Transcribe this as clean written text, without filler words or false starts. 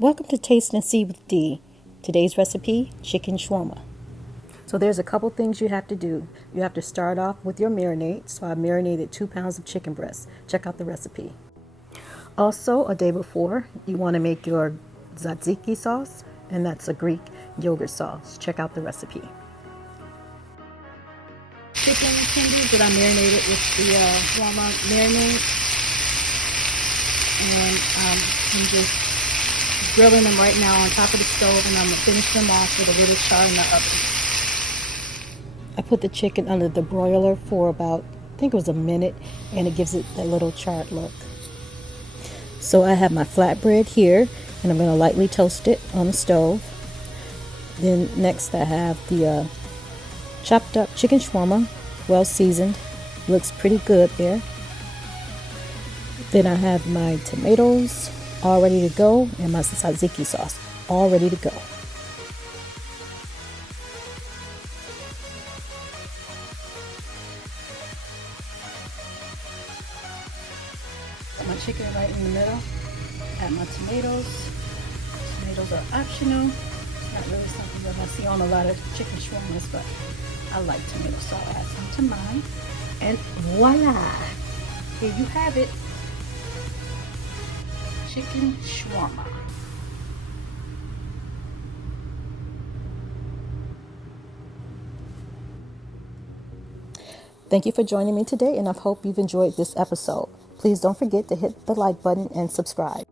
Welcome to Taste and See with D. Today's recipe, chicken shawarma. So there's a couple things you have to do. You have to start off with your marinade. So I marinated 2 pounds of chicken breast. Check out the recipe. Also, a day before, you want to make your tzatziki sauce, and that's a Greek yogurt sauce. Check out the recipe. Chicken tenders that I marinated with the shawarma marinade, and I'm just grilling them right now on top of the stove, and I'm going to finish them off with a little char in the oven. I put the chicken under the broiler for about, I think it was a minute, and it gives it that little charred look. So I have my flatbread here, and I'm going to lightly toast it on the stove. Then next I have the chopped up chicken shawarma, well seasoned. Looks pretty good there. Then I have my tomatoes all ready to go, and my tzatziki sauce all ready to go. Got my chicken right in the middle. Add my tomatoes. Tomatoes are optional. It's not really something that I see on a lot of chicken shawarmas, but I like tomatoes, so I'll add some to mine. And voila! Here you have it. Chicken shawarma. Thank you for joining me today, and I hope you've enjoyed this episode. Please don't forget to hit the like button and subscribe.